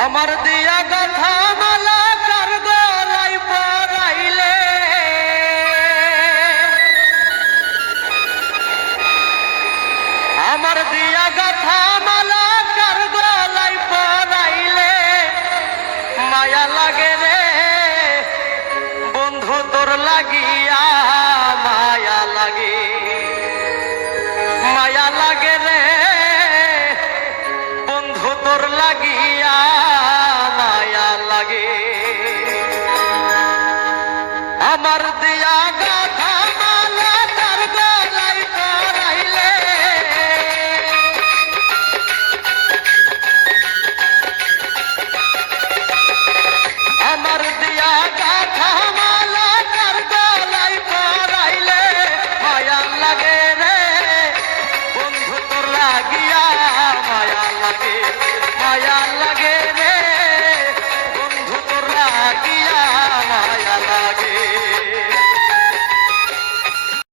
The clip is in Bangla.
আমার দিয়া কথা মালা কার গলাই পরাইলে? আমার দিয়া কথা মালা কার গলাই পরাইলে? মায়া লাগে রে, বন্ধু তোর লাগিয়া মায়া লাগে। মায়া লাগে রে, বন্ধু তোর লাগিয়া আমার দিয়া